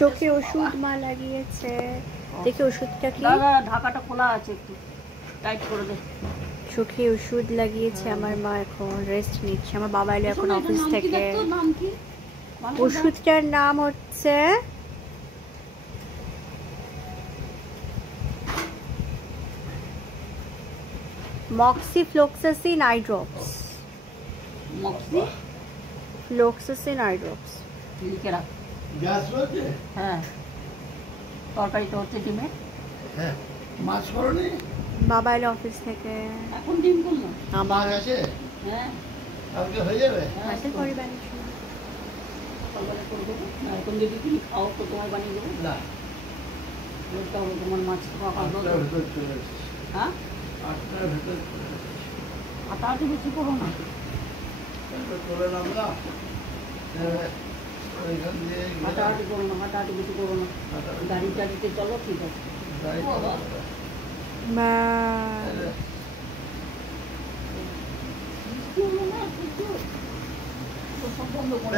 চোখে ওষুধ মা লাগিয়েছে। দেখি ওষুধটা কি? ঢাকাটা খোলা আছে, একটু টাইট করে দে। চোখে ওষুধ লাগিয়েছে আমার মা, এখন রেস্ট নিচ্ছে। আমার বাবা এলো এখন অফিস থেকে। ওষুধটার নাম হচ্ছে মক্সিফ্লোক্সাসিন আই ড্রপস। মক্সিফ্লোক্সাসিন আই ড্রপস লিখে রাখ। হ্যাঁ, তরকারি তো হচ্ছে ডিমের। হ্যাঁ, মাছ করনি? বাবা এলো অফিস থেকে। এখন ডিম করলাম। আমার আছে। হ্যাঁ, কালকে হয়ে যাবে। মাছের করি বানিয়েছি। সকালে করে দেবো না, এখন যদি তুমি খাও তো তোমার বানিয়ে দেবো। না, বলতে হবে তোমার মাছ খাওয়া। ভেতর চলে এসেছে। হ্যাঁ, 8টার ভেতর চলে এসেছে। হাঁটাহাঁটি বেশি করো না। চলে নামলাম, ওইখান দিয়ে হাঁটাহাঁটি করো না, হাঁটাহাঁটি বেশি করো না। গাড়ি টাড়িতে চলো, ঠিক আছে। মা সব বন্ধ করে